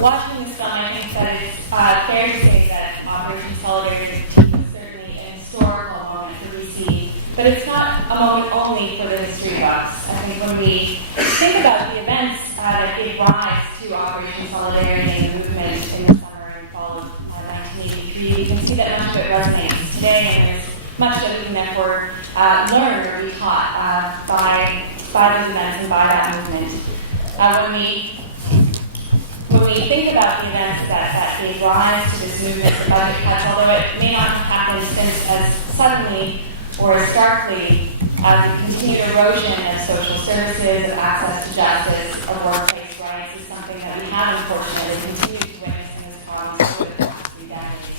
Watching this film, I think that it's fair to say that Operation Solidarity35 was certainly an historical moment for BC, but it's not a moment only for the history buffs. I think when we think about the events that gave rise to Operation Solidarity and the movement in the summer and fall of 1983, you can see that much of it resonates today, and there's much that we can therefore learn or be taught by those events and by that movement. When we think about the events that gave rise to this movement, the budget cuts, although it may not have happened as suddenly or as starkly as the continued erosion of social services, of access to justice, of workplace rights is something that we have unfortunately continued to witness in this province over the past 3 decades.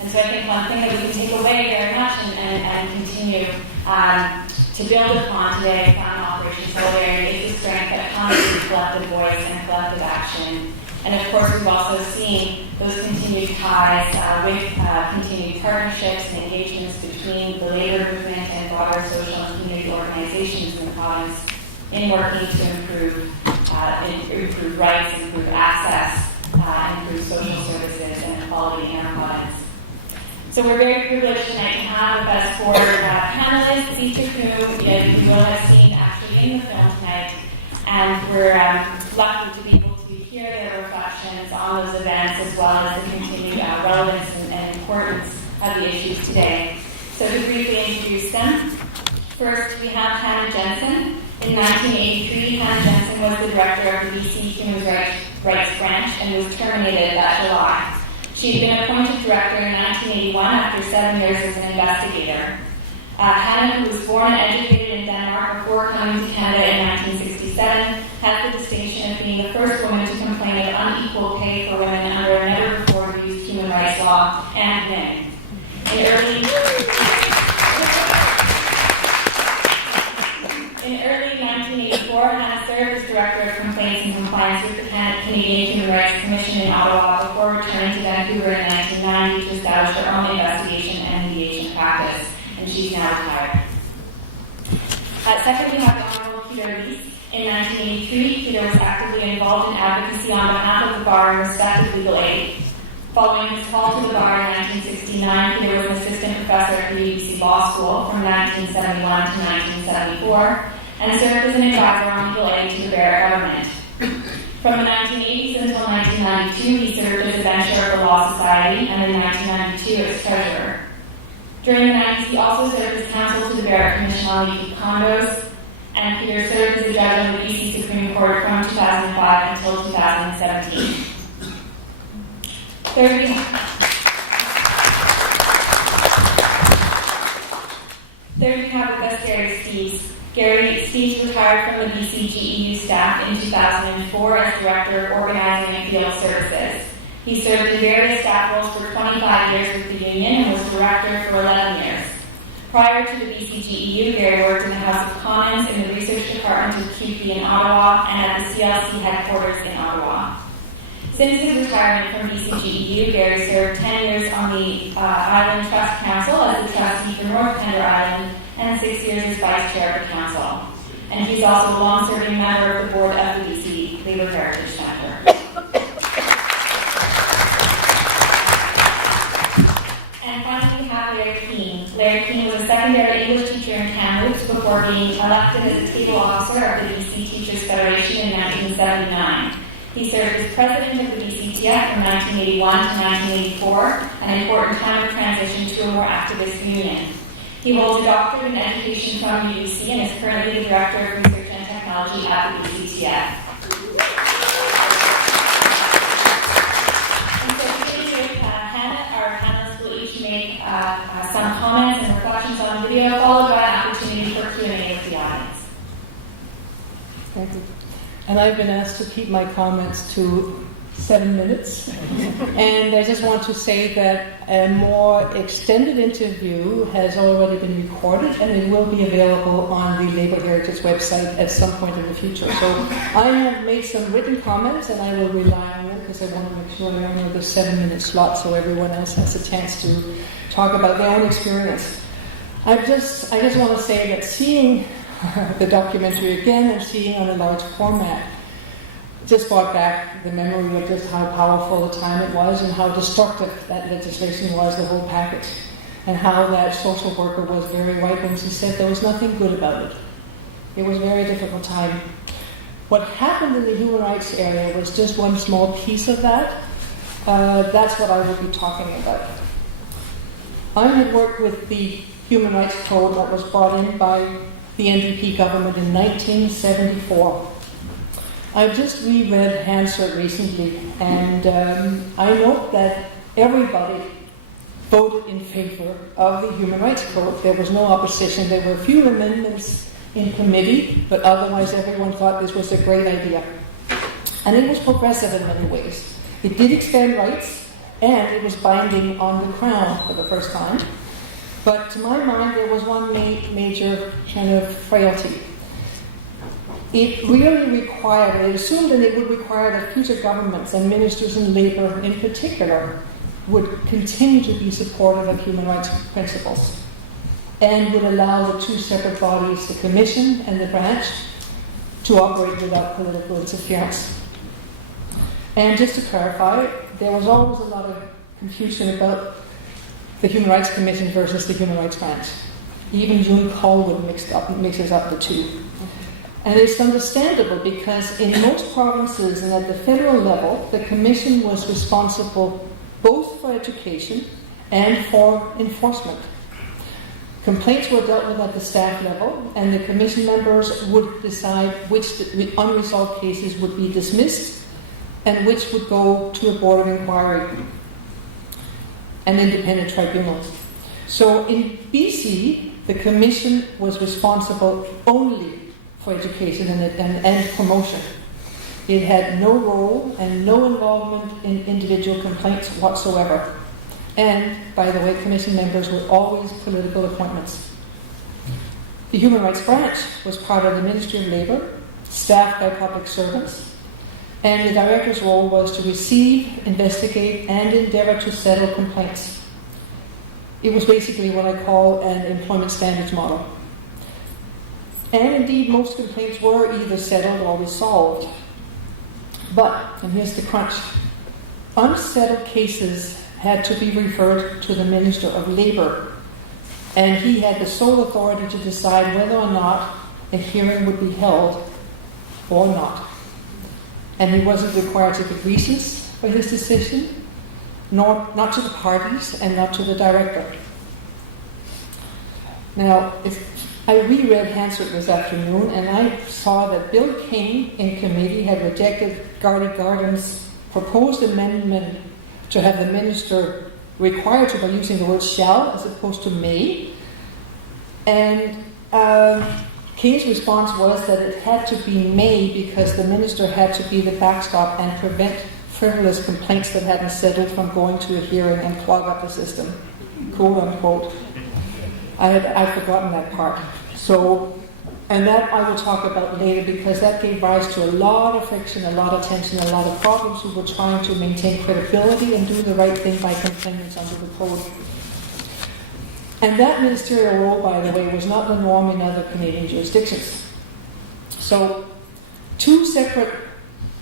And so I think one thing that we can take away very much and continue to build upon today from Operation Solidarity is the strength that comes from collective voice and collective action. And of course, we've also seen those continued ties with continued partnerships and engagements between the labor movement and broader social and community organizations in the province in working to improve rights, improve access, improve social services and equality in our province. So we're very privileged tonight to have with us 4 panelists, each of whom you will have seen actually in the film tonight. And we're lucky to be able to hear their reflections on those events as well as the continued relevance and importance of the issues today. So to briefly introduce them, first we have Hanne Jensen. In 1983, Hanne Jensen was the director of the BC Human Rights Branch and was terminated that July. She had been appointed director in 1981 after 7 years as an investigator. Hanne, who was born and educated in Denmark before coming to Canada in 1967, has the distinction of being the first woman to complain of unequal pay for women under a never-before-used human rights law and men. In early 1984, Hanne served as Director of Complaints and Compliance with the Canadian Human Rights Commission in Ottawa before returning to Vancouver in 1990 to establish her own investigation and mediation practice, and she's now retired. Second, we have the Honourable Leask. In 1983, Peter was actively involved in advocacy on behalf of the bar in respect of legal aid. Following his call to the bar in 1969, Peter was an assistant professor at the UBC Law School from 1971 to 1974 and served as an advisor on legal aid to the Barrett government. From the 1980s until 1992, he served as a bencher of the Law Society and in 1992 as treasurer. During the 90s, he also served as counsel to the Barrett Commission on Leaky Condos, and Peter served as a judge on the BC Supreme Court from 2005 until 2017. Third, we have with us Gary Steeves. Steeves retired from the BCGEU staff in 2004 as Director of Organizing and Field Services. He served in various staff roles for 25 years with the union and was Director for 11 years. Prior to the BCGEU, Gary worked in the House of Commons in the Research Department of QP in Ottawa and at the CLC headquarters in Ottawa. Since his retirement from BCGEU, Gary served 10 years on the Island Trust Council as the trustee for North Pender Island and 6 years as vice chair of the council. And he's also a long-serving member of the board of the BC Labour Heritage Centre. And finally, we have Larry Kuehn. Larry Kuehn was a secondary English teacher in Kamloops before being elected as a table officer of the BC Teachers Federation in 1979. He served as president of the BCTF from 1981 to 1984, an important time of transition to a more activist union. He holds a doctorate in education from UBC and is currently the director of research and technology at the BCTF. And so beginning with Hanne, our panelists will each make some comments and reflections on the video, followed by an opportunity for Q&A with the audience. Thank you. And I've been asked to keep my comments to 7 minutes. And I just want to say that a more extended interview has already been recorded and it will be available on the Labour Heritage website at some point in the future. So I have made some written comments and I will rely on them because I want to make sure I honor the 7-minute slot so everyone else has a chance to talk about their own experience. I just want to say that seeing the documentary again and seeing on a large format, just brought back the memory of just how powerful the time it was and how destructive that legislation was, the whole package, and how that social worker was very right when she said there was nothing good about it. It was a very difficult time. What happened in the human rights area was just one small piece of that. That's what I will be talking about. I had worked with the Human Rights Code that was brought in by the NDP government in 1974. I've just reread Hansard recently, and I note that everybody voted in favor of the Human Rights Code. There was no opposition. There were a few amendments in committee, but otherwise everyone thought this was a great idea. And it was progressive in many ways. It did expand rights, and it was binding on the Crown for the first time. But to my mind, there was one major kind of frailty. It really required, it assumed that it would require that future governments and ministers in labour in particular would continue to be supportive of human rights principles and would allow the two separate bodies, the Commission and the branch, to operate without political interference. And just to clarify, there was always a lot of confusion about the Human Rights Commission versus the Human Rights Branch. Even June Colwood mixes up the two. And it's understandable because in most provinces and at the federal level, the Commission was responsible both for education and for enforcement. Complaints were dealt with at the staff level, and the Commission members would decide which unresolved cases would be dismissed and which would go to a board of inquiry, an independent tribunal. So in BC, the Commission was responsible only for education and promotion. It had no role and no involvement in individual complaints whatsoever. And, by the way, Commission members were always political appointments. The Human Rights Branch was part of the Ministry of Labour, staffed by public servants, and the director's role was to receive, investigate, and endeavour to settle complaints. It was basically what I call an employment standards model. And indeed, most complaints were either settled or resolved. But, and here's the crunch, unsettled cases had to be referred to the Minister of Labour, and he had the sole authority to decide whether or not a hearing would be held or not. And he wasn't required to give reasons for his decision, not to the parties and not to the director. Now, I reread Hansard this afternoon, and I saw that Bill Kuehn in committee had rejected Gardy Garden's proposed amendment to have the minister required to by using the word shall as opposed to may. And Kuehn's response was that it had to be may because the minister had to be the backstop and prevent frivolous complaints that hadn't settled from going to a hearing and clog up the system, quote unquote. I'd forgotten that part. So, and that I will talk about later because that gave rise to a lot of friction, a lot of tension, a lot of problems who were trying to maintain credibility and do the right thing by complainants under the code. And that ministerial role, by the way, was not the norm in other Canadian jurisdictions. So, two separate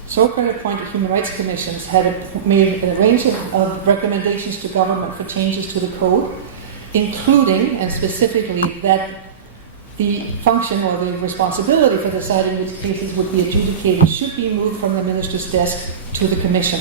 so-called appointed human rights commissions had made a range of recommendations to government for changes to the code, including, and specifically, that the function or the responsibility for deciding which cases would be adjudicated should be moved from the minister's desk to the commission.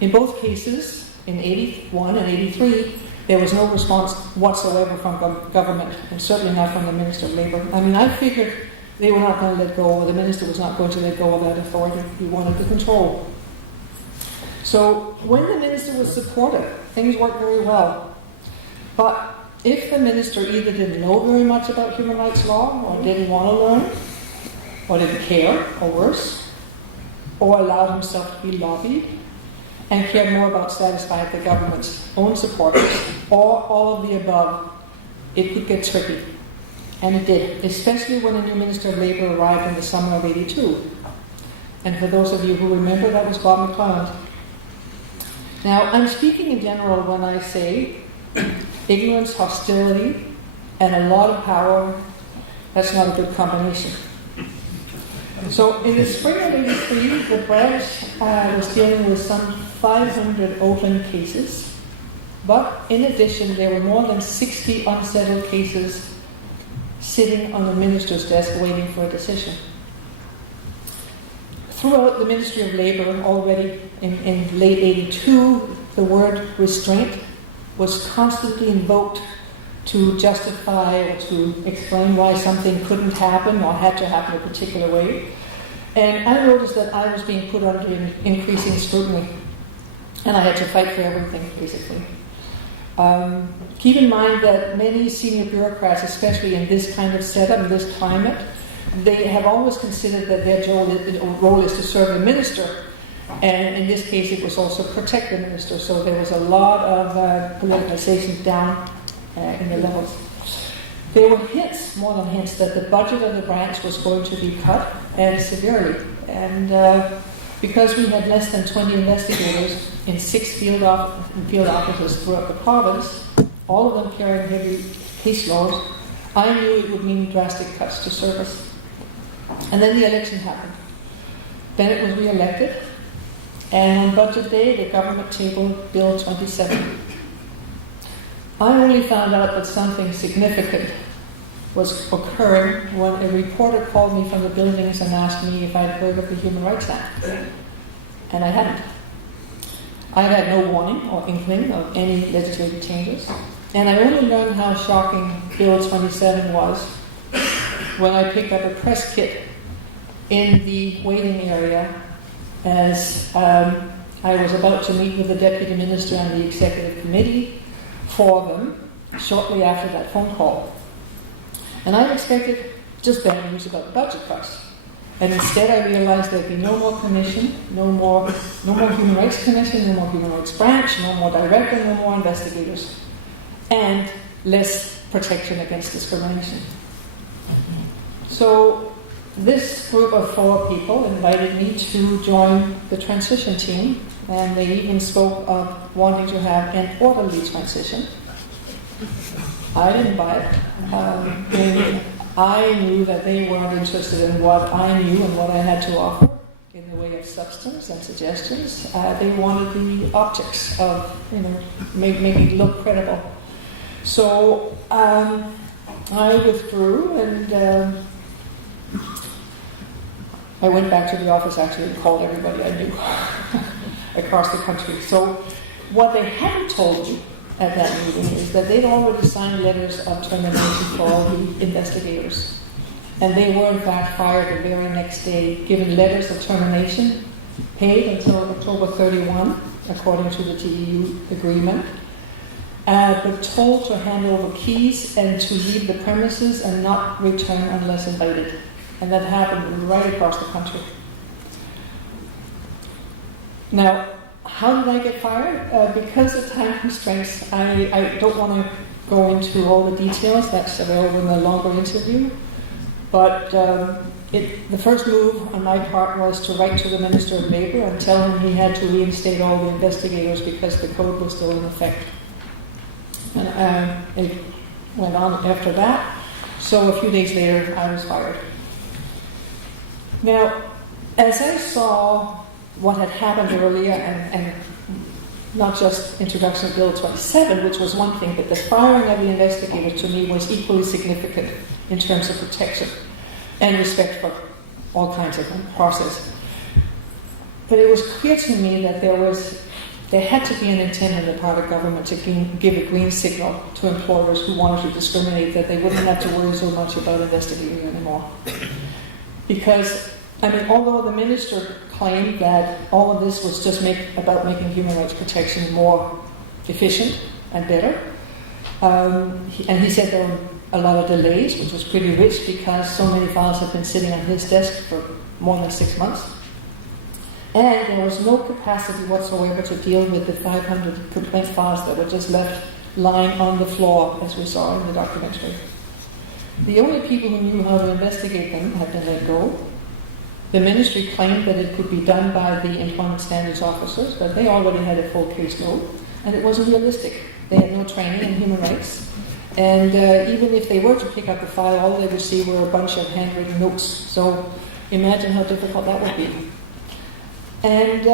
In both cases, in 81 and 83, there was no response whatsoever from government, and certainly not from the Minister of Labour. I mean, I figured they were not going to let go, or the minister was not going to let go of that authority. He wanted the control. So when the minister was supportive, things worked very well. But if the minister either didn't know very much about human rights law, or didn't want to learn, or didn't care, or worse, or allowed himself to be lobbied, and cared more about satisfying the government's own supporters, or all of the above, it could get tricky. And it did, especially when a new Minister of Labour arrived in the summer of 82. And for those of you who remember, that was Bob McClelland. Now, I'm speaking in general when I say ignorance, hostility, and a lot of power. That's not a good combination. So in the spring of '83, the branch was dealing with some 500 open cases, but in addition, there were more than 60 unsettled cases sitting on the minister's desk waiting for a decision. Throughout the Ministry of Labour, already in late '82, the word restraint was constantly invoked to justify or to explain why something couldn't happen or had to happen a particular way. And I noticed that I was being put under increasing scrutiny, and I had to fight for everything, basically. Keep in mind that many senior bureaucrats, especially in this kind of setup, in this climate, they have always considered that their role is to serve the minister. And in this case, it was also protect the minister. So there was a lot of politicization down in the levels. There were hints, more than hints, that the budget of the branch was going to be cut, and severely. And because we had less than 20 investigators in 6 field offices throughout the province, all of them carrying heavy caseloads, I knew it would mean drastic cuts to service. And then the election happened. Bennett was re-elected, and on budget day, the government tabled Bill 27. I only found out that something significant was occurring when a reporter called me from the buildings and asked me if I'd heard of the Human Rights Act. And I hadn't. I had no warning or inkling of any legislative changes. And I only learned how shocking Bill 27 was when I picked up a press kit in the waiting area as I was about to meet with the Deputy Minister and the Executive Committee for them shortly after that phone call. And I expected just bad news about the budget cuts. And instead I realized there'd be no more commission, no more Human Rights Commission, no more Human Rights Branch, no more director, no more investigators, and less protection against discrimination. So this group of 4 people invited me to join the transition team, and they even spoke of wanting to have an orderly transition. I didn't buy it. I knew that they weren't interested in what I knew and what I had to offer in the way of substance and suggestions. They wanted the optics of, making it look credible. So I withdrew, and I went back to the office actually and called everybody I knew across the country. So what they hadn't told me at that meeting is that they'd already signed letters of termination for all the investigators. And they were in fact fired the very next day, given letters of termination, paid until October 31, according to the TEU agreement, but told to hand over keys and to leave the premises and not return unless invited. And that happened right across the country. Now, how did I get fired? Because of time constraints, I don't want to go into all the details. That's available in a longer interview. But the first move on my part was to write to the Minister of Labour and tell him he had to reinstate all the investigators because the code was still in effect. And it went on after that. So a few days later, I was fired. Now, as I saw what had happened earlier, and not just introduction of Bill 27, which was one thing, but the firing of the investigator to me was equally significant in terms of protection and respect for all kinds of process. But it was clear to me that there had to be an intent on the part of government to give a green signal to employers who wanted to discriminate, that they wouldn't have to worry so much about investigating anymore. Because, although the minister claimed that all of this was just about making human rights protection more efficient and better, and he said there were a lot of delays, which was pretty rich because so many files had been sitting on his desk for more than 6 months. And there was no capacity whatsoever to deal with the 500 complaint files that were just left lying on the floor, as we saw in the documentary. The only people who knew how to investigate them had been let go. The ministry claimed that it could be done by the employment standards officers, but they already had a full caseload, and it wasn't realistic. They had no training in human rights. And even if they were to pick up the file, all they would see were a bunch of handwritten notes. So Imagine how difficult that would be. And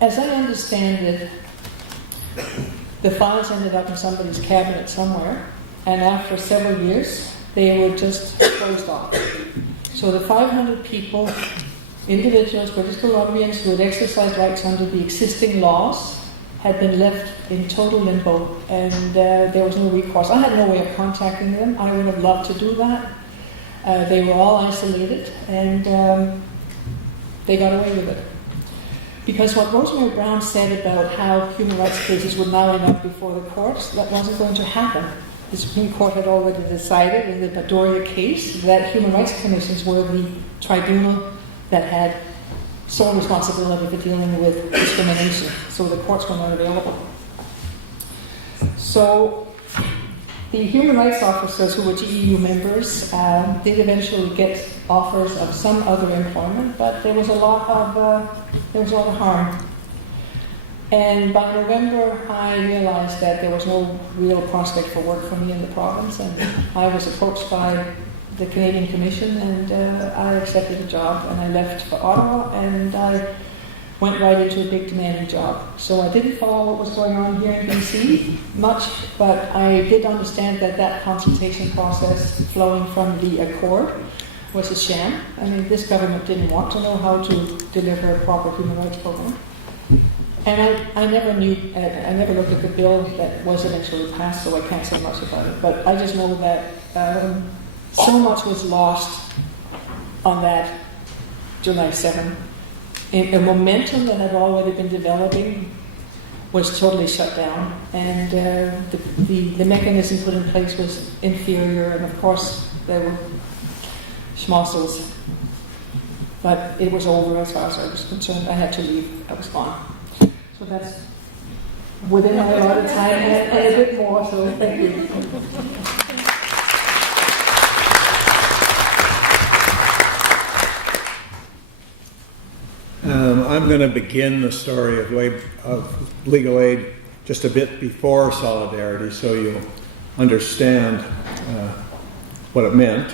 as I understand it, the files ended up in somebody's cabinet somewhere, and after several years, they were just closed off. So the 500 people, individuals, British Columbians who had exercised rights under the existing laws, had been left in total limbo, and there was no recourse. I had no way of contacting them. I would have loved to do that. They were all isolated, and they got away with it. Because what Rosemary Brown said about how human rights cases would now end up before the courts, that wasn't going to happen. The Supreme Court had already decided in the Badoria case that human rights commissions were the tribunal that had sole responsibility for dealing with discrimination, so the courts were not available. So the human rights officers who were GEU members did eventually get offers of some other employment, but there was a lot of harm. And by November, I realized that there was no real prospect for work for me in the province, and I was approached by the Canadian Commission, and I accepted a job, and I left for Ottawa, and I went right into a big demanding job. So I didn't follow what was going on here in BC much, but I did understand that that consultation process flowing from the Accord was a sham. I mean, this government didn't want to know how to deliver a proper human rights program. And I never knew, I never looked at the bill that was eventually passed, so I can't say much about it. But I just know that so much was lost on that July 7th. And the momentum that had already been developing was totally shut down. And the mechanism put in place was inferior, and of course there were schmozzles. But it was over as far as I was concerned. I had to leave. I was gone. So that's within my allotted time and a bit more, so thank you. I'm going to begin the story of legal aid just a bit before Solidarity, so you'll understand what it meant.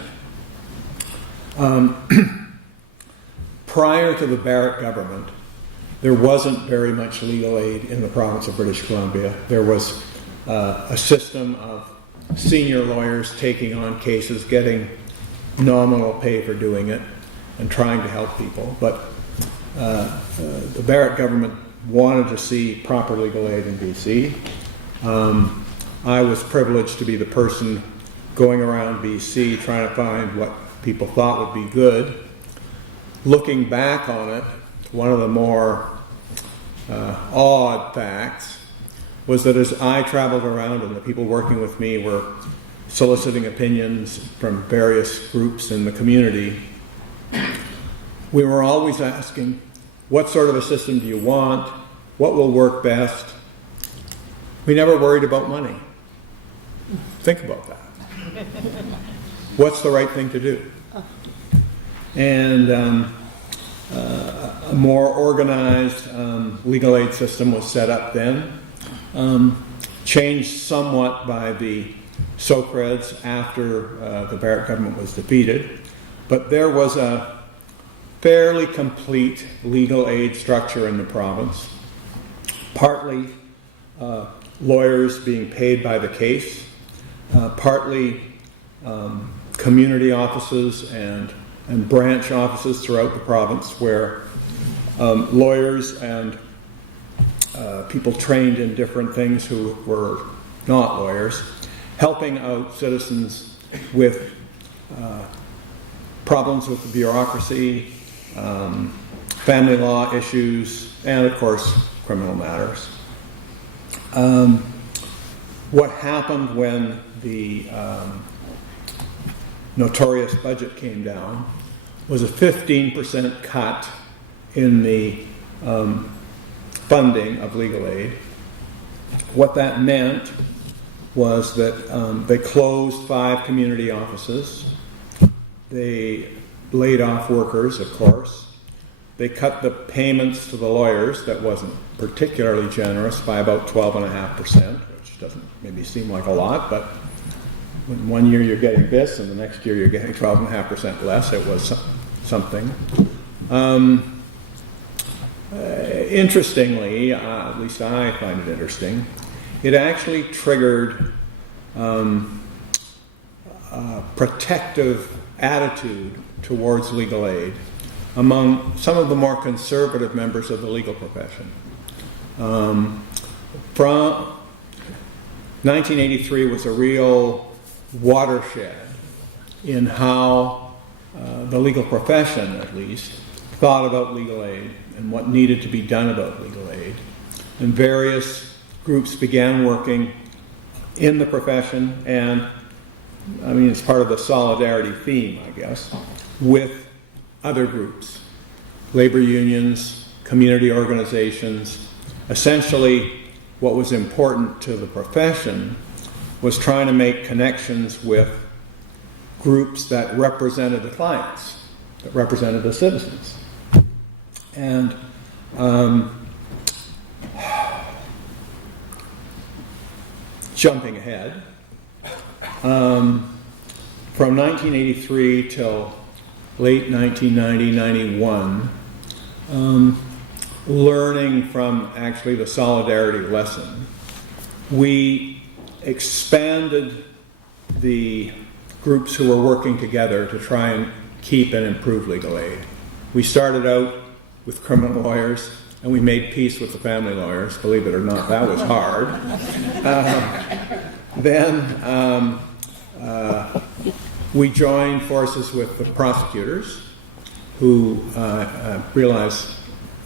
Prior to the Barrett government, there wasn't very much legal aid in the province of British Columbia. There was a system of senior lawyers taking on cases, getting nominal pay for doing it, and trying to help people. But the Barrett government wanted to see proper legal aid in BC. I was privileged to be the person going around BC trying to find what people thought would be good. Looking back on it, one of the more odd facts was that as I traveled around and the people working with me were soliciting opinions from various groups in the community, we were always asking, what sort of a system do you want? What will work best? We never worried about money. Think about that. What's the right thing to do? And a more organized legal aid system was set up then, changed somewhat by the Socreds after the Barrett government was defeated, but there was a fairly complete legal aid structure in the province, partly lawyers being paid by the case, partly community offices and branch offices throughout the province where lawyers and people trained in different things who were not lawyers, helping out citizens with problems with the bureaucracy, family law issues, and of course criminal matters. What happened when the notorious budget came down was a 15% cut in the funding of legal aid. What that meant was that they closed 5 community offices. They laid off workers, of course. They cut the payments to the lawyers, that wasn't particularly generous, by about 12.5%, which doesn't maybe seem like a lot, but when one year you're getting this and the next year you're getting 12.5% less, it was something. Interestingly, at least I find it interesting, it actually triggered a protective attitude towards legal aid among some of the more conservative members of the legal profession. From 1983 was a real watershed in how the legal profession, at least, thought about legal aid and what needed to be done about legal aid. And various groups began working in the profession, and I mean, it's part of the solidarity theme, I guess, with other groups, labor unions, community organizations. Essentially, what was important to the profession was trying to make connections with groups that represented the clients, that represented the citizens. And jumping ahead, from 1983 till late 1990-91, learning from actually the solidarity lesson, we expanded the groups who were working together to try and keep and improve legal aid. We started out with criminal lawyers, and we made peace with the family lawyers. Believe it or not, that was hard. Then we joined forces with the prosecutors, who realized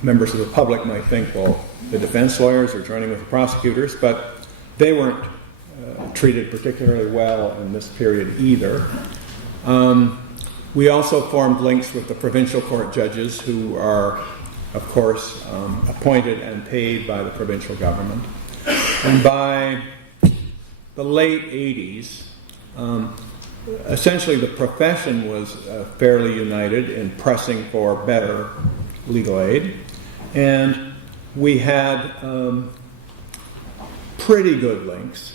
members of the public might think, well, the defense lawyers are joining with the prosecutors, but they weren't treated particularly well in this period either. We also formed links with the provincial court judges, who are, of course, appointed and paid by the provincial government. And by the late 80s, essentially the profession was fairly united in pressing for better legal aid. And we had pretty good links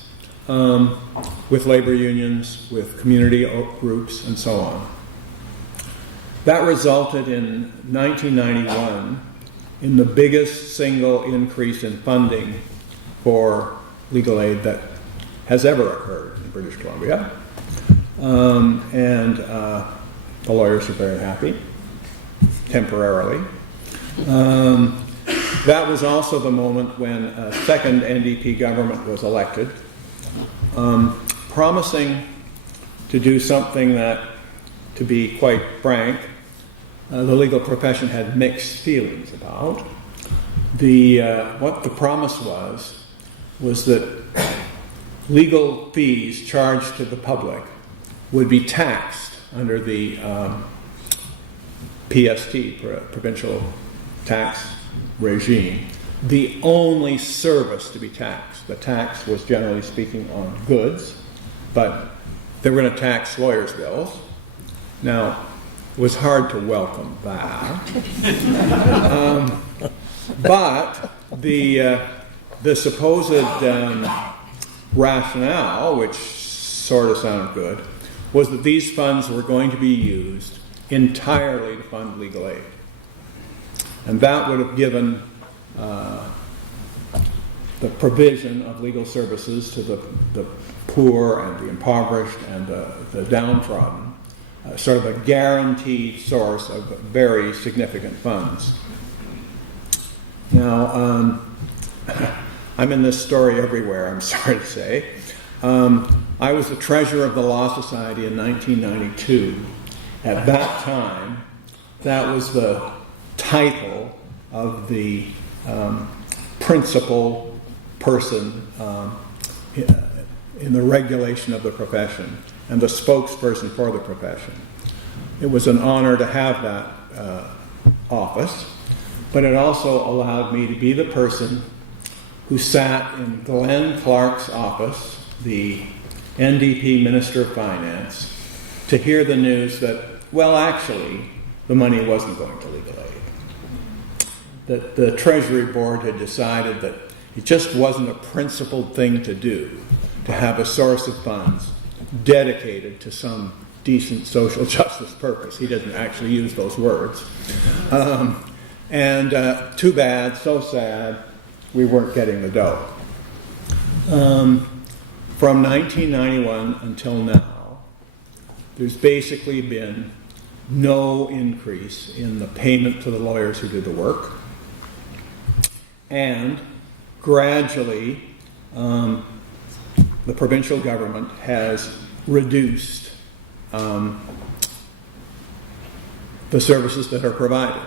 with labor unions, with community groups, and so on. That resulted in 1991 in the biggest single increase in funding for legal aid that has ever occurred in British Columbia. And the lawyers are very happy, temporarily. That was also the moment when a second NDP government was elected, promising to do something that, to be quite frank, the legal profession had mixed feelings about. What the promise was that legal fees charged to the public would be taxed under the PST, provincial tax regime. The only service to be taxed. The tax was, generally speaking, on goods, but they were going to tax lawyers' bills. Now, it was hard to welcome that. But the supposed rationale, which sort of sounded good, was that these funds were going to be used entirely to fund legal aid. And that would have given the provision of legal services to the poor and the impoverished and the downtrodden sort of a guaranteed source of very significant funds. Now, I'm in this story everywhere, I'm sorry to say. I was the treasurer of the Law Society in 1992. At that time, that was the title of the principal person in the regulation of the profession and the spokesperson for the profession. It was an honor to have that office, but it also allowed me to be the person who sat in Glenn Clark's office, the NDP Minister of Finance, to hear the news that, well, actually, the money wasn't going to legal aid. That the Treasury Board had decided that it just wasn't a principled thing to do, to have a source of funds dedicated to some decent social justice purpose. He doesn't actually use those words. Too bad, so sad, we weren't getting the dough. From 1991 until now, there's basically been no increase in the payment to the lawyers who do the work. And gradually, the provincial government has reduced the services that are provided.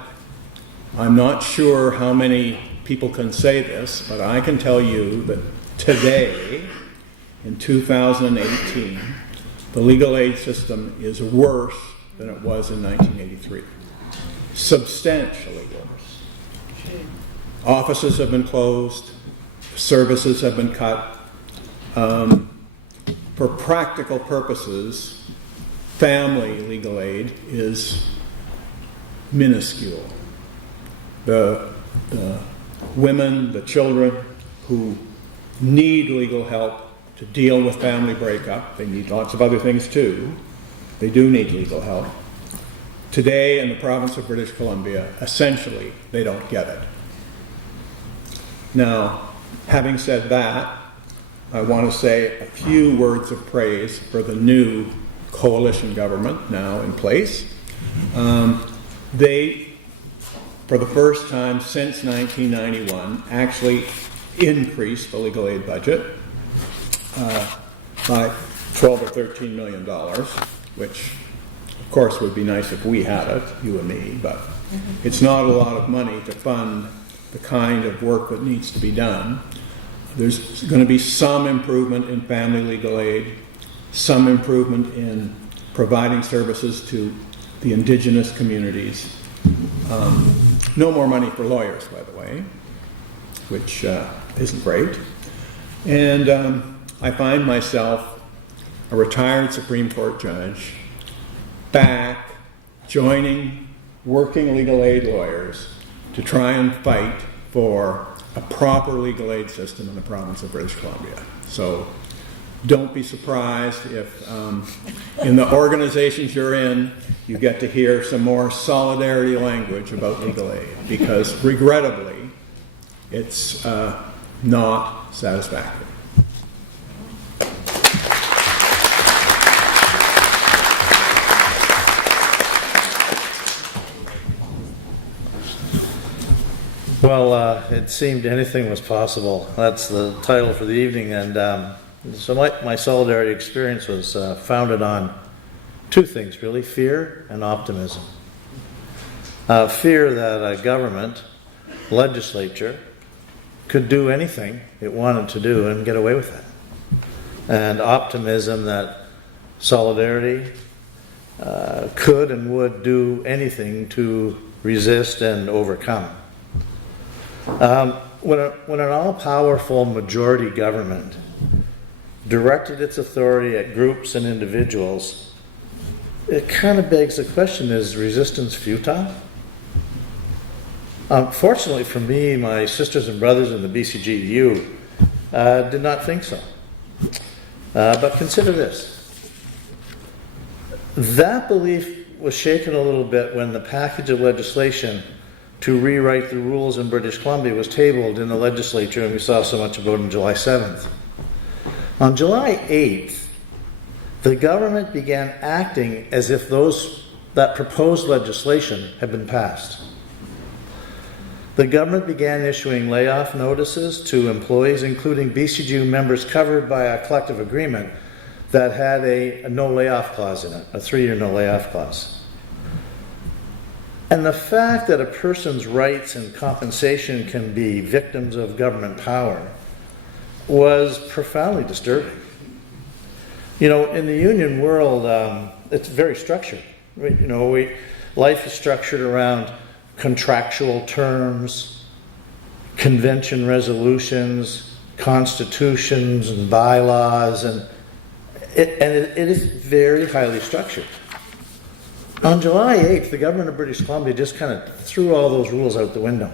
I'm not sure how many people can say this, but I can tell you that today, in 2018, the legal aid system is worse than it was in 1983. Substantially worse. Offices have been closed, services have been cut. For practical purposes, family legal aid is minuscule. The women, the children who need legal help to deal with family breakup, they need lots of other things too. They do need legal help. Today in the province of British Columbia, essentially, they don't get it. Now, having said that, I want to say a few words of praise for the new coalition government now in place. They, for the first time since 1991, actually increased the legal aid budget by $12 or $13 million, which of course would be nice if we had it, you and me, but it's not a lot of money to fund the kind of work that needs to be done. There's going to be some improvement in family legal aid, some improvement in providing services to the Indigenous communities. No more money for lawyers, by the way, which isn't great. And I find myself, a retired Supreme Court judge, back joining working legal aid lawyers to try and fight for a proper legal aid system in the province of British Columbia. So don't be surprised if in the organizations you're in, you get to hear some more solidarity language about legal aid, because regrettably, it's not satisfactory. Well, it seemed anything was possible. That's the title for the evening. And so my solidarity experience was founded on two things, really: fear and optimism. Fear that a government, legislature, could do anything it wanted to do and get away with it. And optimism that Solidarity could and would do anything to resist and overcome. When an all-powerful majority government directed its authority at groups and individuals, it kind of begs the question, is resistance futile? Fortunately for me, my sisters and brothers in the BCGEU did not think so. But consider this. That belief was shaken a little bit when the package of legislation to rewrite the rules in British Columbia was tabled in the legislature, and we saw so much about it on July 7th. On July 8th, the government began acting as if that proposed legislation had been passed. The government began issuing layoff notices to employees, including BCGEU members covered by a collective agreement that had a no layoff clause in it, a 3-year no layoff clause. And the fact that a person's rights and compensation can be victims of government power was profoundly disturbing. You know, in the union world, it's very structured. You know, life is structured around contractual terms, convention resolutions, constitutions and bylaws, and it is very highly structured. On July 8th, the government of British Columbia just kind of threw all those rules out the window.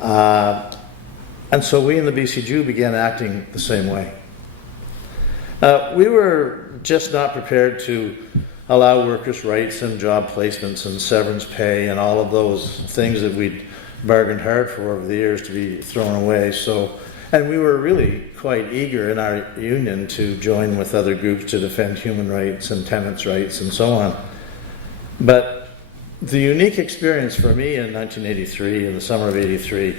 And so we in the BCGEU began acting the same way. We were just not prepared to allow workers' rights and job placements and severance pay and all of those things that we'd bargained hard for over the years to be thrown away. So, and we were really quite eager in our union to join with other groups to defend human rights and tenants' rights and so on. But the unique experience for me in 1983, in the summer of '83,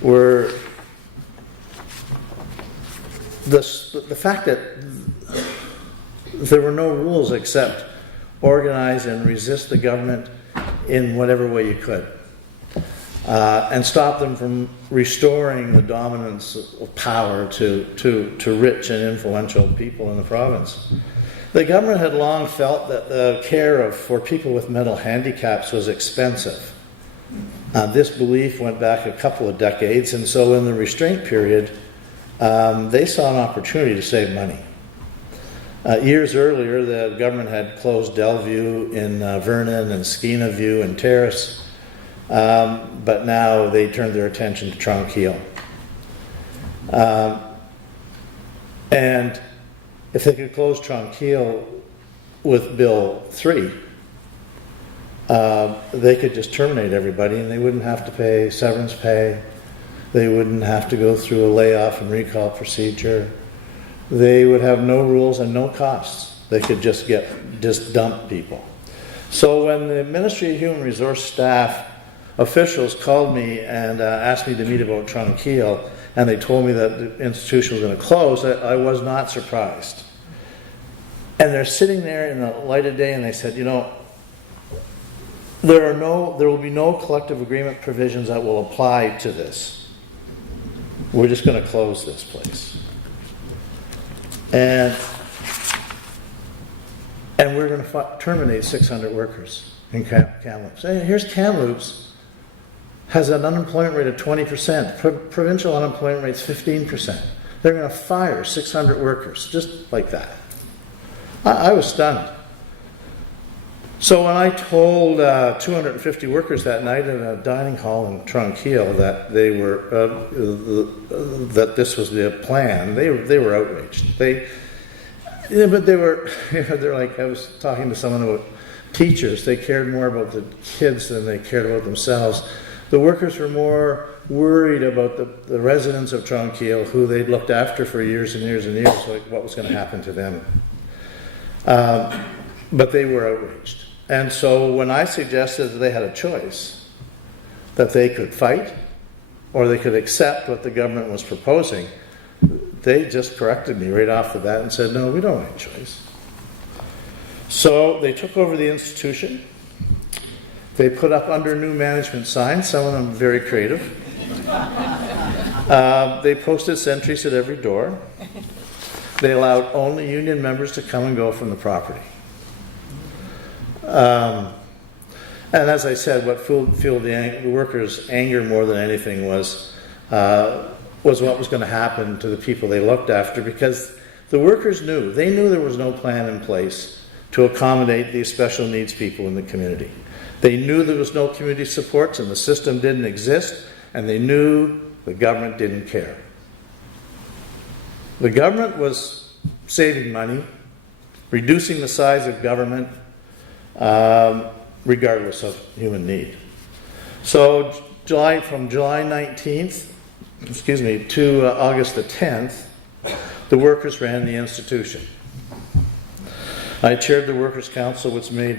were the fact that there were no rules except organize and resist the government in whatever way you could, and stop them from restoring the dominance of power to rich and influential people in the province. The government had long felt that the care for people with mental handicaps was expensive. This belief went back a couple of decades, and so in the restraint period, they saw an opportunity to save money. Years earlier, the government had closed Delview in Vernon and Skeena View and Terrace, but now they turned their attention to Tranquille. And if they could close Tranquille with Bill 3, they could just terminate everybody and they wouldn't have to pay severance pay. They wouldn't have to go through a layoff and recall procedure. They would have no rules and no costs. They could just dump people. So when the Ministry of Human Resource staff officials called me and asked me to meet about Tranquille, and they told me that the institution was going to close, I was not surprised. And they're sitting there in the light of day and they said, you know, there will be no collective agreement provisions that will apply to this. We're just going to close this place. And we're going to terminate 600 workers in Kamloops. And here's Kamloops, has an unemployment rate of 20%. Provincial unemployment rate's 15%. They're going to fire 600 workers, just like that. I was stunned. So when I told 250 workers that night in a dining hall in Tranquille that they were that this was the plan, they were outraged. But they were they're like, I was talking to someone about teachers. They cared more about the kids than they cared about themselves. The workers were more worried about the residents of Tranquille, who they'd looked after for years and years and years, like what was going to happen to them. But they were outraged. And so when I suggested that they had a choice, that they could fight or they could accept what the government was proposing, they just corrected me right off the bat and said, no, we don't have a choice. So they took over the institution. They put up under new management signs, some of them very creative. They posted sentries at every door. They allowed only union members to come and go from the property. And as I said, what fueled the workers' anger more than anything was what was going to happen to the people they looked after, because the workers knew there was no plan in place to accommodate these special needs people in the community. They knew there was no community supports and the system didn't exist, and they knew the government didn't care. The government was saving money, reducing the size of government, regardless of human need. So from July 19th, to August the 10th, the workers ran the institution. I chaired the Workers' Council, which made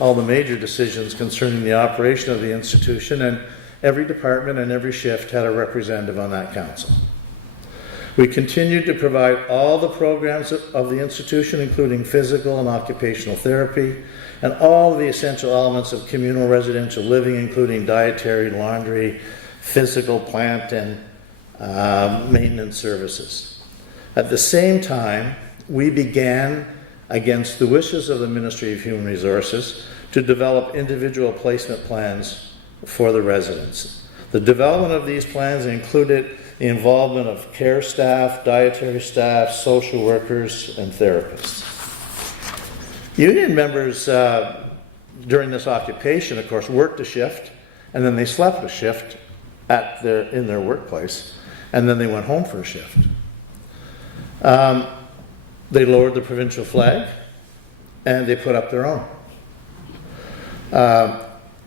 all the major decisions concerning the operation of the institution, and every department and every shift had a representative on that council. We continued to provide all the programs of the institution, including physical and occupational therapy, and all of the essential elements of communal residential living, including dietary, laundry, physical, plant, and maintenance services. At the same time, we began, against the wishes of the Ministry of Human Resources, to develop individual placement plans for the residents. The development of these plans included the involvement of care staff, dietary staff, social workers, and therapists. Union members during this occupation, of course, worked a shift, and then they slept a shift in their workplace, and then they went home for a shift. they lowered the provincial flag, and they put up their own.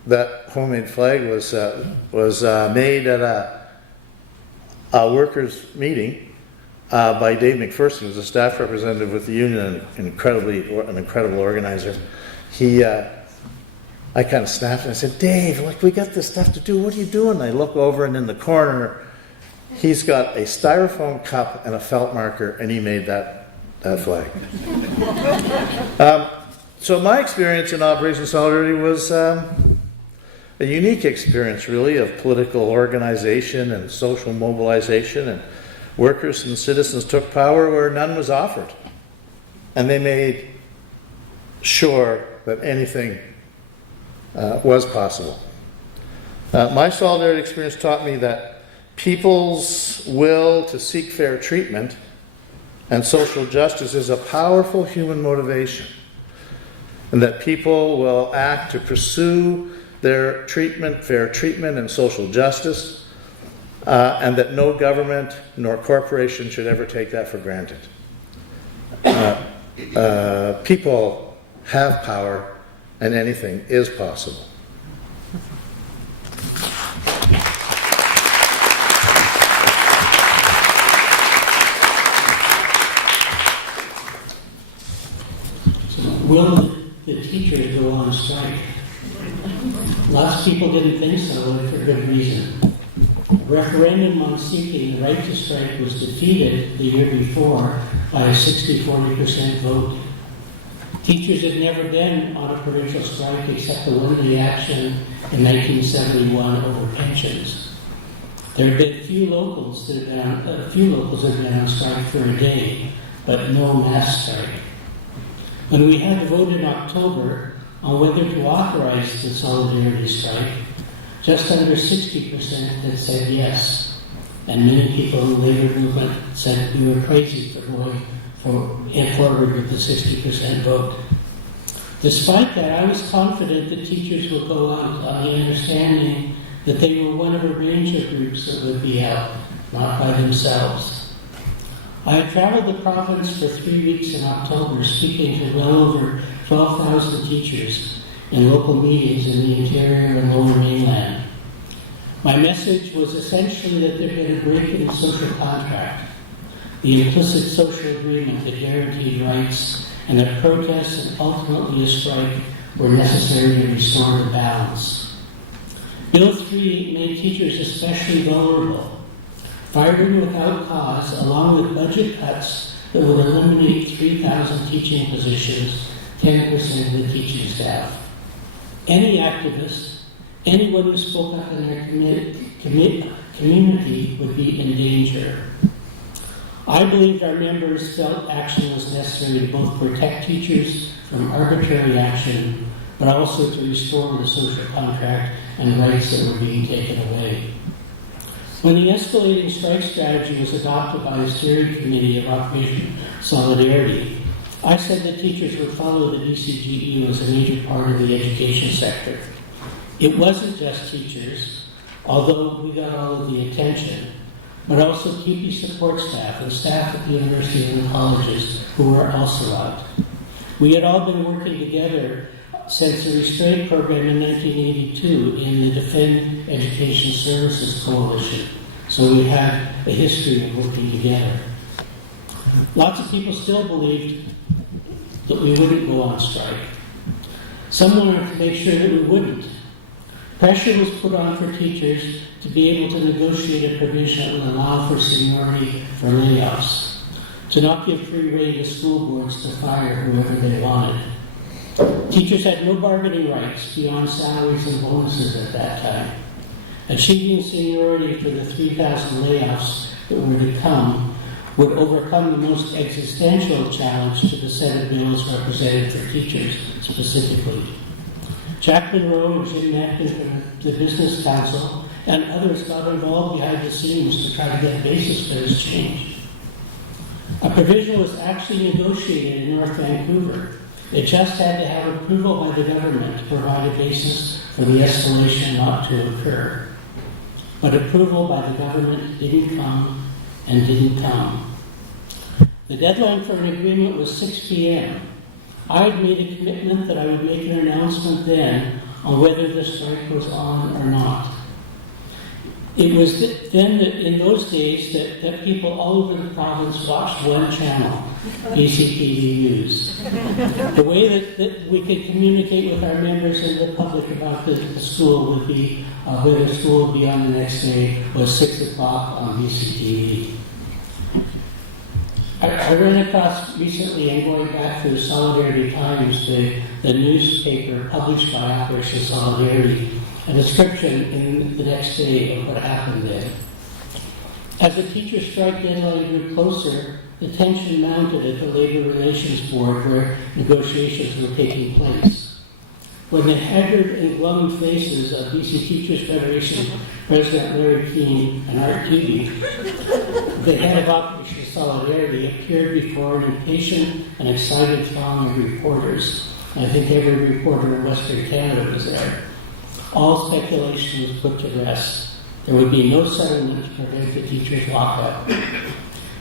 That homemade flag was made at a workers' meeting by Dave McPherson, who's a staff representative with the union and an incredible organizer. I kind of snapped and I said, "Dave, look, we got this stuff to do. What are you doing?" I look over, and in the corner, he's got a styrofoam cup and a felt marker, and he made that flag. So my experience in Operation Solidarity was a unique experience, really, of political organization and social mobilization, and workers and citizens took power where none was offered. And they made sure that anything was possible. My Solidarity experience taught me that people's will to seek fair treatment and social justice is a powerful human motivation, and that people will act to pursue their fair treatment and social justice, and that no government nor corporation should ever take that for granted. People have power, and anything is possible. Will the teachers go on strike? Lots of people didn't think so, and for good reason. A referendum on seeking the right to strike was defeated the year before by a 60-40% vote. Teachers had never been on a provincial strike except the one-day action in 1971 over pensions. There had been a few locals that had been on strike for a day, but no mass strike. When we had the vote in October on whether to authorize the Solidarity strike, just under 60% had said yes, and many people in the labor movement said we were crazy for going forward with the 60% vote. Despite that, I was confident that teachers would go out on the understanding that they were one of a range of groups that would be out, not by themselves. I had traveled the province for 3 weeks in October, speaking to well over 12,000 teachers in local meetings in the interior and lower mainland. My message was essentially that there had been a break in the social contract, the implicit social agreement that guaranteed rights, and that protests and ultimately a strike were necessary to restore the balance. Bill 3 made teachers especially vulnerable. Firing without cause, along with budget cuts that would eliminate 3,000 teaching positions, 10% of the teaching staff. Any activist, anyone who spoke up in their community would be in danger. I believed our members felt action was necessary to both protect teachers from arbitrary action, but also to restore the social contract and rights that were being taken away. When the escalating strike strategy was adopted by the steering committee of Operation Solidarity, I said that teachers would follow the BCGEU as a major part of the education sector. It wasn't just teachers, although we got all of the attention, but also TP support staff and staff at the universities and colleges who were also out. We had all been working together since the restraint program in 1982 in the Defend Education Services Coalition, so we had a history of working together. Lots of people still believed that we wouldn't go on strike. Some wanted to make sure that we wouldn't. Pressure was put on for teachers to be able to negotiate a provision and allow for seniority for layoffs, to not give free rein to school boards to fire whoever they wanted. Teachers had no bargaining rights beyond salaries and bonuses at that time. Achieving seniority for the 3,000 layoffs that were to come would overcome the most existential challenge to the set of bills represented for teachers specifically. Jack Monroe and Jim Mackin from the Business Council and others got involved behind the scenes to try to get a basis for this change. A provision was actually negotiated in North Vancouver. It just had to have approval by the government to provide a basis for the escalation not to occur. But approval by the government didn't come and didn't come. The deadline for an agreement was 6 p.m. I had made a commitment that I would make an announcement then on whether the strike was on or not. It was then that in those days that people all over the province watched one channel, BCTV News. The way that we could communicate with our members and the public about the school would be, whether school would be on the next day, was 6 o'clock on BCTV. I ran across recently, and going back through Solidarity35, the newspaper published by Operation Solidarity, a description in the next day of what happened there. As the teacher strike deadline grew closer, the tension mounted at the Labour Relations Board where negotiations were taking place. When the haggard and glum faces of BC Teachers Federation President Larry Kuehn and Art Kuehn, the head of Operation Solidarity, appeared before an impatient and excited throng of reporters. I think every reporter in Western Canada was there. All speculation was put to rest. There would be no settlement to prevent the teachers' lockout.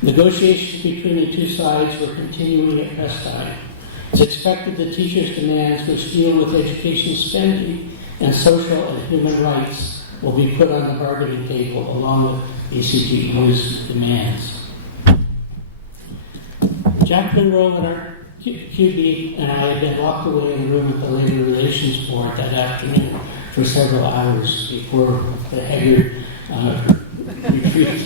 Negotiations between the two sides were continuing at press time. It's expected the teachers' demands, which deal with education spending and social and human rights, will be put on the bargaining table along with BCGEU's demands. Jack Monroe and our QB and I had been locked away in the room at the Labour Relations Board that afternoon for several hours before the haggard retreat.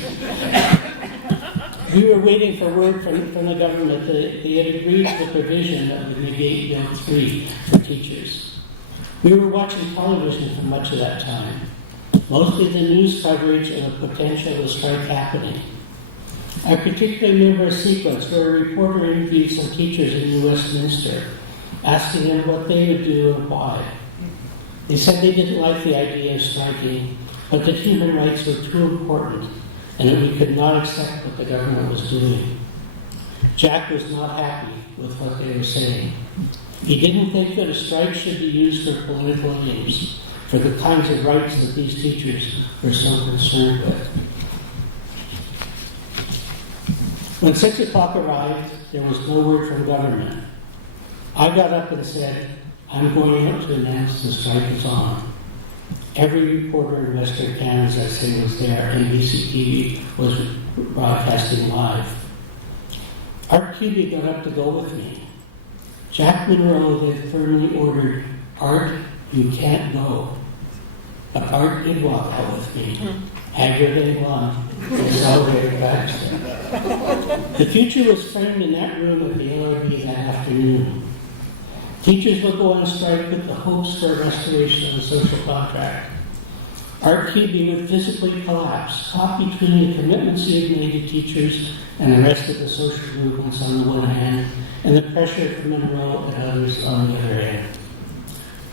We were waiting for word from the government that they had agreed to the provision that would negate Bill 3 for teachers. We were watching television for much of that time, mostly the news coverage and the potential of the strike happening. I particularly remember a sequence where a reporter interviewed some teachers in New Westminster, asking them what they would do and why. They said they didn't like the idea of striking, but that human rights were too important and that we could not accept what the government was doing. Jack was not happy with what they were saying. He didn't think that a strike should be used for political aims, for the kinds of rights that these teachers were so concerned with. When 6 o'clock arrived, there was no word from government. I got up and said, I'm going out to announce the strike is on. Every reporter in Western Canada, as I say, was there, and BCTV was broadcasting live. Art QB got up to go with me. Jack Monroe then firmly ordered, Art, you can't go. But Art did walk out with me, haggard and blonde, and celebrated Baxter. The future was framed in that room at the Allard that afternoon. Teachers will go on strike with the hopes for a restoration of the social contract. Art QB would physically collapse, caught between the commitments he had made to teachers and the rest of the social movements on the one hand, and the pressure from Monroe and others on the other hand.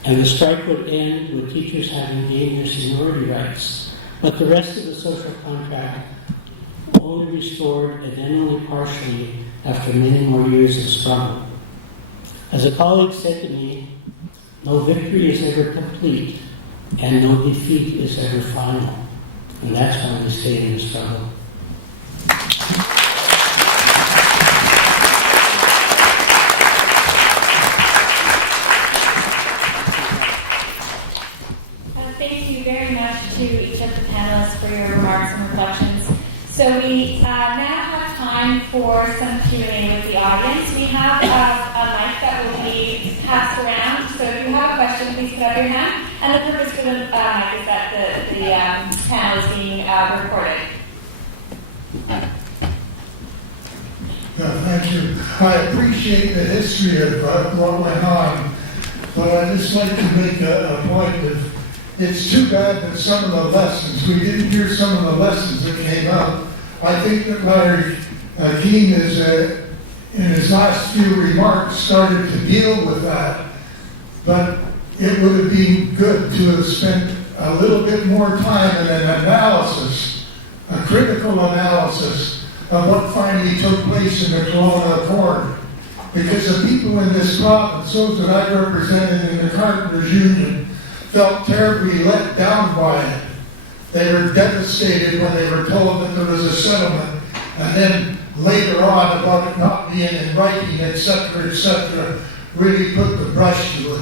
And the strike would end with teachers having gained their seniority rights, but the rest of the social contract only restored and then only partially after many more years of struggle. As a colleague said to me, no victory is ever complete and no defeat is ever final. And that's why we stay in the struggle. Thank you very much to each of the panelists for your remarks and reflections. So we now have time for some Q&A with the audience. We have a mic that will be passed around. So if you have a question, please put up your hand. And the purpose for the mic is that the panel is being recorded. Thank you. I appreciate the history of what went on, but I'd just like to make a point of it's too bad that some of the lessons, we didn't hear some of the lessons that came out. I think that Larry Kuehn is, in his last few remarks, started to deal with that. But it would have been good to have spent a little bit more time in an analysis, a critical analysis of what finally took place in the Kelowna Accord. Because the people in this province, those that I represented in the Carpenters Union, felt terribly let down by it. They were devastated when they were told that there was a settlement. And then later on about it not being in writing, etc., really put the brush to it.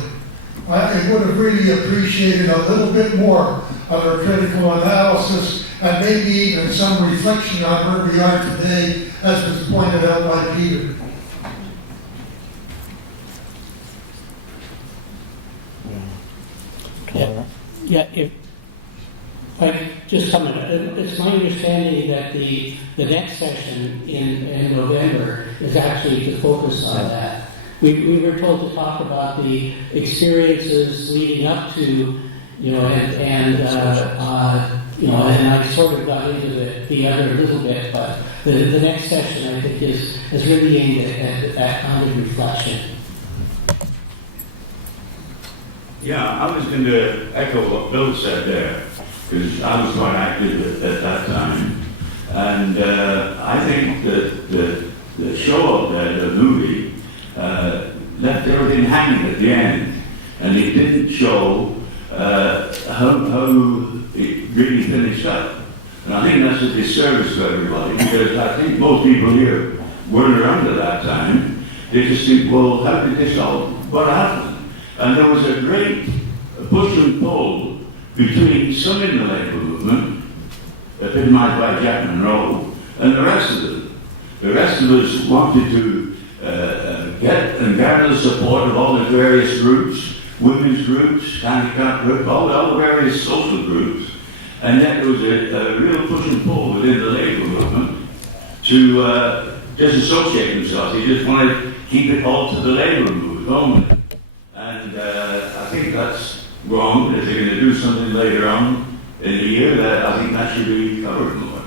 I would have really appreciated a little bit more of a critical analysis and maybe even some reflection on where we are today, as was pointed out by Peter. Yeah, if I could just comment, it's my understanding that the next session in November is actually to focus on that. We were told to talk about the experiences leading up to, and I sort of got into the other a little bit, but the next session I think is really aimed at that kind of reflection. Yeah, I was going to echo what Bill said there, because I was quite active at that time. And I think that the show of the movie left everything hanging at the end, and it didn't show how it really finished up. And I think that's a disservice to everybody, because I think most people here weren't around at that time. They just think, well, how did this all, what happened? And there was a great push and pull between some in the labour movement, epitomised by Jack Monroe, and the rest of them. The rest of us wanted to get and gather the support of all the various groups, women's groups, handicap groups, all the various social groups. And yet there was a real push and pull within the labour movement to disassociate themselves. They just wanted to keep it all to the labour movement only. And I think that's wrong. If they're going to do something later on in the year, that I think that should be covered more.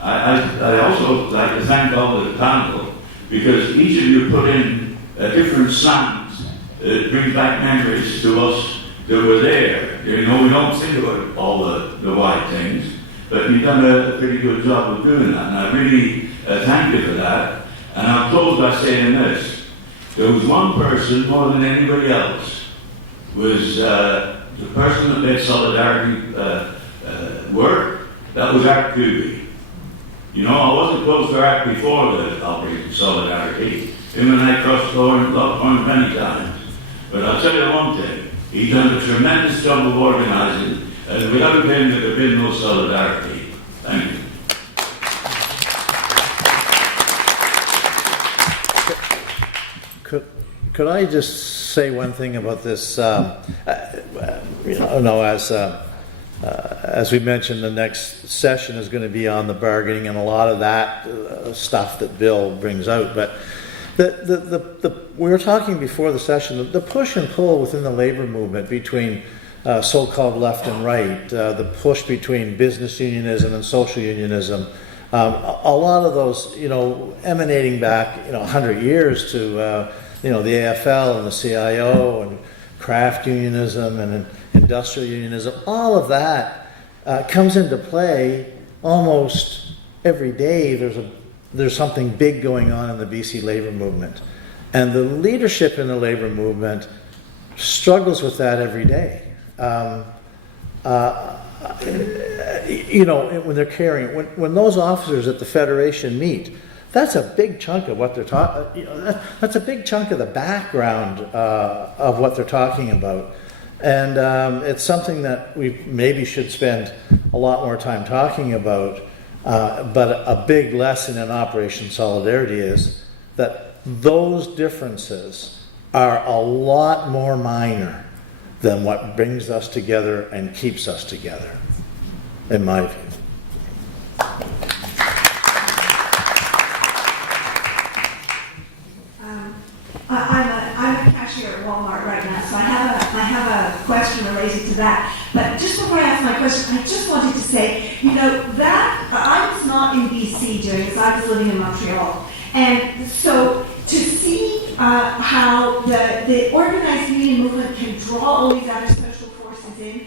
I also like to thank all the panel, because each of you put in different sounds that bring back memories to us that were there. We don't think about all the white things, but you've done a pretty good job of doing that, and I really thank you for that. And I'll close by saying this. There was one person, more than anybody else, was the person that made Solidarity work. That was Art Kuehn. I wasn't close to Art before the Operation Solidarity. Him and I crossed the many times. But I'll tell you one thing. He's done a tremendous job of organising, and without him there'd have been no Solidarity. Thank you. Could I just say one thing about this? As we mentioned, the next session is going to be on the bargaining and a lot of that stuff that Bill brings out. But we were talking before the session, the push and pull within the labour movement between so-called left and right, the push between business unionism and social unionism, a lot of those, emanating back, 100 years to the AFL and the CIO and craft unionism and industrial unionism, all of that comes into play almost every day. There's something big going on in the BC labour movement. And the leadership in the labour movement struggles with that every day. When they're carrying, when those officers at the Federation meet, that's a big chunk of what they're talking. That's a big chunk of the background of what they're talking about, and it's something that we maybe should spend a lot more time talking about. But a big lesson in Operation Solidarity is that those differences are a lot more minor than what brings us together and keeps us together, in my view. I'm a cashier at Walmart right now, so I have a question related to that. But just before I ask my question, I just wanted to say, that I was not in BC during this. I was living in Montreal, and so to see how the organized union movement can draw all these other social forces in.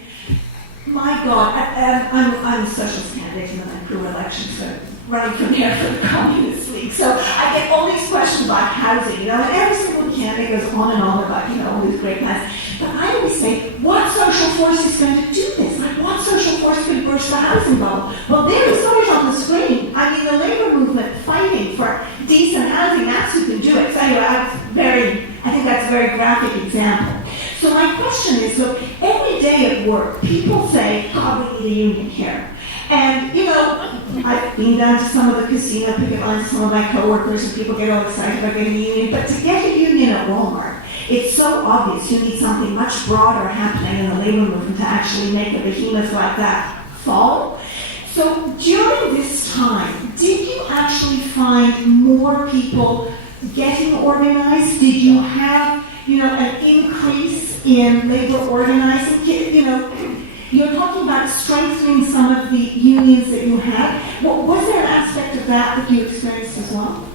My God, I'm a socialist candidate in the Vancouver election, so running from there for the Communist League. So I get all these questions about housing, and every single candidate goes on and on about, all these great plans. But I always say, what social force is going to do this? Like, what social force could burst the housing bubble? Well, there is always on the screen. I mean, the labor movement fighting for been down to some of the casino picket lines, some of my coworkers, and people get all excited about getting a union. But to get a union at Walmart, it's so obvious you need something much broader happening in the labor movement to actually make a behemoth like that fall. So during this time, did you actually find more people getting organized? Did you have, an increase in labor organizing? You're talking about strengthening some of the unions that you had. Was there an aspect of that you experienced as well?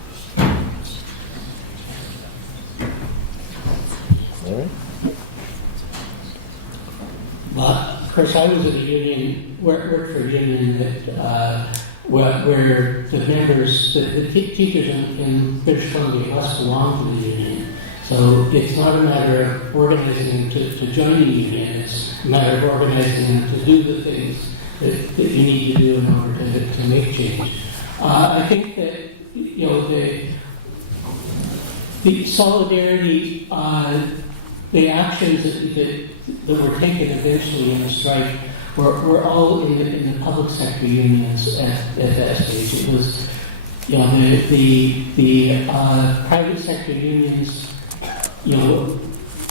Well, of course, I was in a union, worked for a union that where the members, the teachers in British Columbia must belong to the union. So it's not a matter of organizing them to join the union, it's a matter of organizing them to do the things that you need to do in order to make change. I think that, the solidarity, the actions that were taken eventually in the strike were all in the public sector unions at that stage. It was, the private sector unions,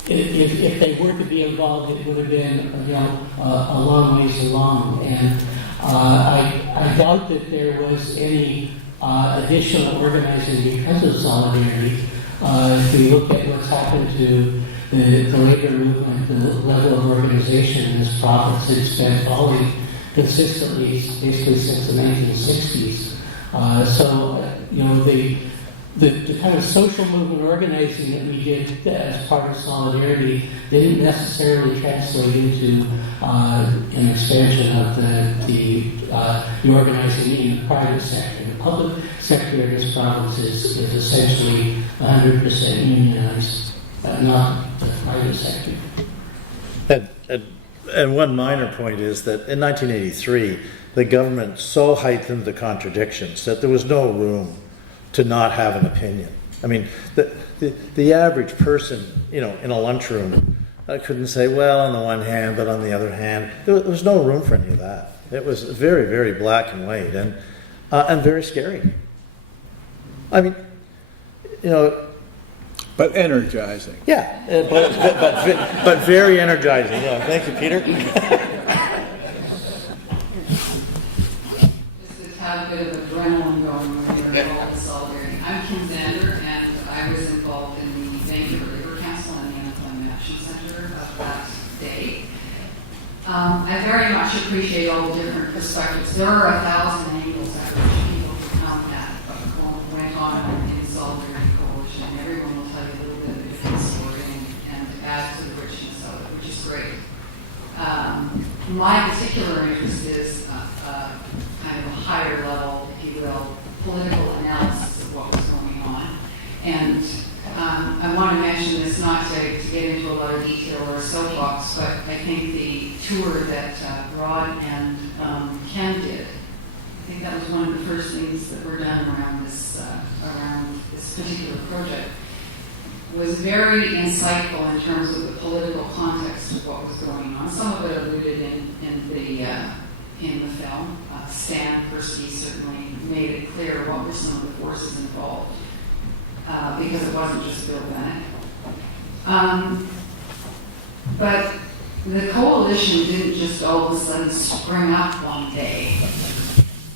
if they were to be involved, it would have been, a long ways along. And I doubt that there was any additional organizing because of solidarity. If we look at what's happened to the labor movement, the level of organization in this province, it's been falling consistently, basically since the 1960s. The kind of social movement organizing that we did as part of solidarity didn't necessarily translate into an expansion of the organizing in the private sector. The public sector in this province is essentially 100% unionized, not the private sector. And one minor point is that in 1983, the government so heightened the that there was no room to not have an opinion. I mean, the average person, in a lunchroom couldn't say, well, on the one hand, but on the other hand, there was no room for any of that. It was very, very black and white and very scary. I mean, But energizing. yeah, but very energizing. Yeah, thank you, Peter. Just a tad bit of adrenaline going when you're involved in solidarity. I'm Jensen, and I was involved in the Vancouver Labour Council and the Unemployment Action Centre of that day. I very much appreciate all the different perspectives. There are 1,000 angles at which people can come at what went on in Solidarity Coalition. Everyone will tell you a little bit of a different story and add to the richness of it, which is great. My particular interest is kind of a higher level, if you will, political analysis of what was going on. And I want to mention this not to get into a lot of detail or a soapbox, but I think the tour that Rod and Ken did, I think that was one of the first things that were done around this particular project, was very insightful in terms of the political context of what was going on. Some of it alluded in the film. Stan Persky certainly made it clear what were some of the forces involved, because it wasn't just Bill Bennett. But the coalition didn't just all of a sudden spring up one day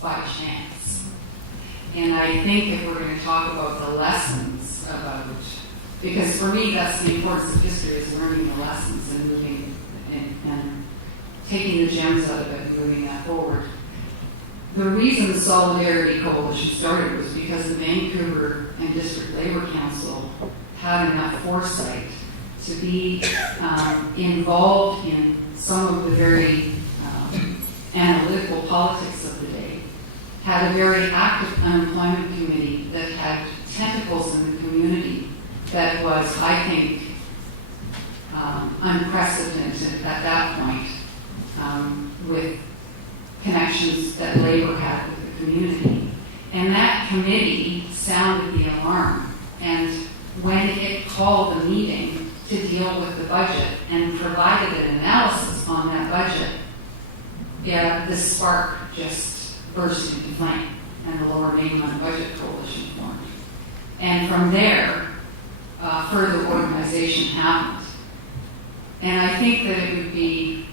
by chance. And I think if we're going to talk about the lessons about, because for me that's the importance of history, is learning the lessons and moving and taking the gems out of it and moving that forward. The reason the Solidarity Coalition started was because the Vancouver and District Labour Council had enough foresight to be involved in some of the very analytical politics of the day, had a very active unemployment committee that had tentacles in the community that was, I think, unprecedented at that point, with connections that Labour had with the community. And that committee sounded the alarm. And when it called a meeting to deal with the budget and provided an analysis on that budget, the spark just burst into flame. Name Budget Coalition formed. And from there, further organization happened. And I think that it would be,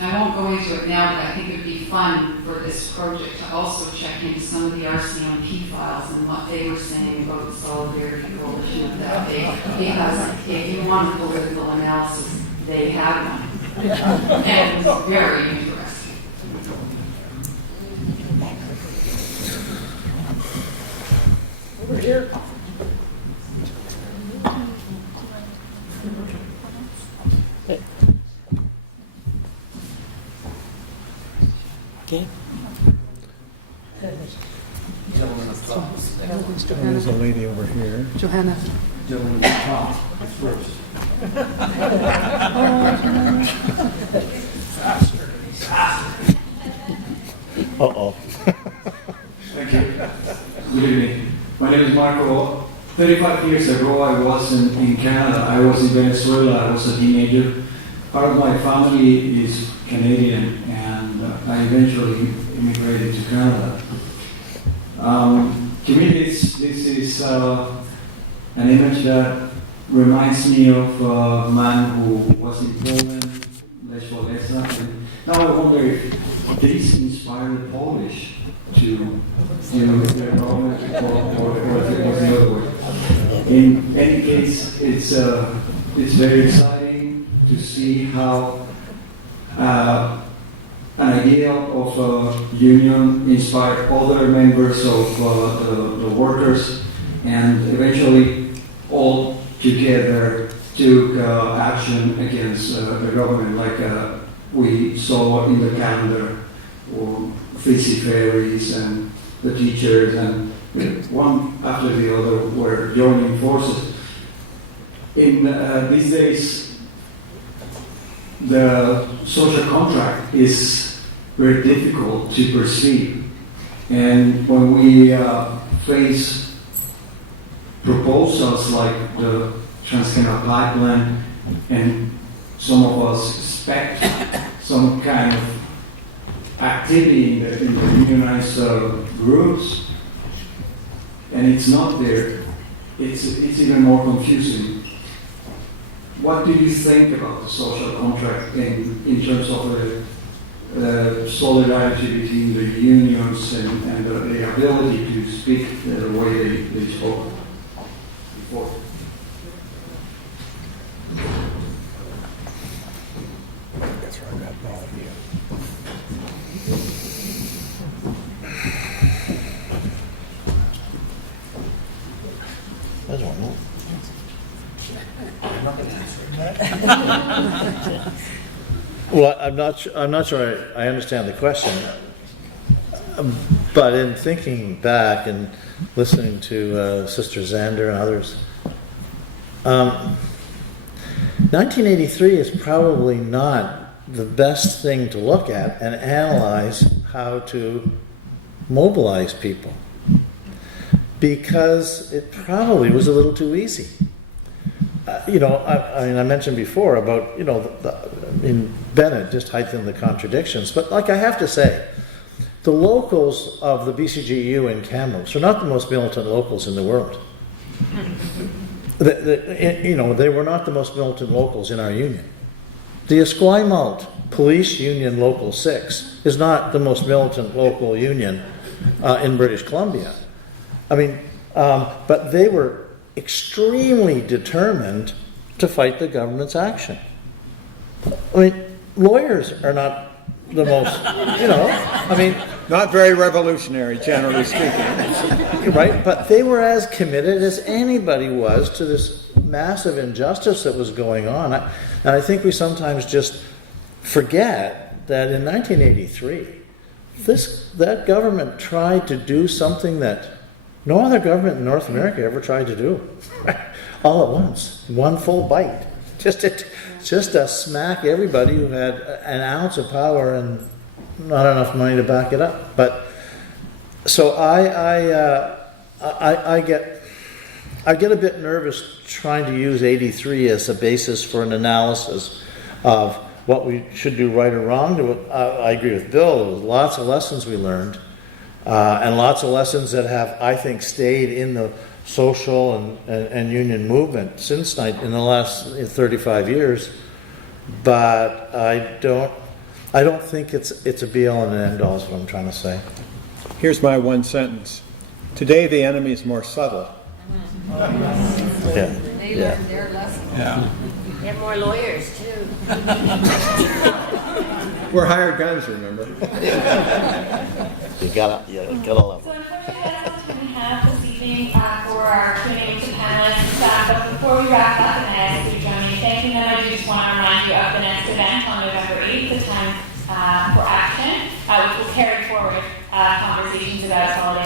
I won't go into it now, but I think it would be fun for this project to also check into some of the RCMP files and what they were saying about the Solidarity Coalition of that day. Because if you want a political analysis, they had one. And it was very interesting. Over here. Okay. There's a lady over here. Johanna. Uh-oh. Thank you. Good evening. My name is Marco. 35 years ago, I was in Canada. I was in Venezuela. I was a teenager. Part of my family is Canadian, and I eventually immigrated to Canada. To me, this is an image that reminds me of a man who was in Poland, Lech Walesa. And now I wonder if this inspired the Polish to their government, or if it was the other way. In any case, it's very exciting to see how an idea of a union inspired other members of the workers, and eventually all together took action against the government, like we saw in the calendar, or Fizzy Fairies and the teachers, and one after the other were joining forces. In these days, the social contract is very difficult to perceive, and when we face proposals like the Trans-Canada Pipeline, and some of us expect some kind of activity in the unionized groups, and it's not there, it's even more confusing. What do you think about the social contract in terms of the solidarity between the unions and the ability to speak the way they spoke before? That's right, that ball here. That's one more. Well, I'm not sure I understand the question, but in thinking back and listening to Sister Zander and others, 1983 is probably not the best thing to look at and analyze how to mobilize people, because it probably was a little too easy. I mentioned before about, Bennett just heightened the contradictions, but like I have to say, the locals of the BCGEU in Kamloops are not the most militant locals in the world. They were not the most militant locals in our union. The Esquimalt Police Union Local 6 is not the most militant local union in British Columbia. But they were extremely determined to fight the government's action. Lawyers are not the most, Not very revolutionary, generally speaking. right? But they were as committed as anybody was to this massive injustice that was going on. And I think we sometimes just forget that in 1983, that government tried to do something that no other government in North America ever tried to do. All at once, one full bite. Just to smack everybody who had an ounce of power and not enough money to back it up. But so I get a bit nervous trying to use 83 as a basis for an analysis of what we should do right or wrong. I agree with Bill. There was lots of lessons we learned. and lots of lessons that have, I think, stayed in the social and union movement since in the last 35 years. But I don't think it's a be all and an end all is what I'm trying to say. Here's my one sentence. Today the enemy is more subtle. Yeah. They learned their lesson. Yeah. They have more lawyers, too. We're hired guns, remember? You gotta love So it. unfortunately, that's all the time we have this evening for our Q&A with the panelists. But before we wrap up, and I ask you to join me in thanking them, I do just want to remind you of the next event on November 8th, the time for action, which will carry forward conversations about solidarity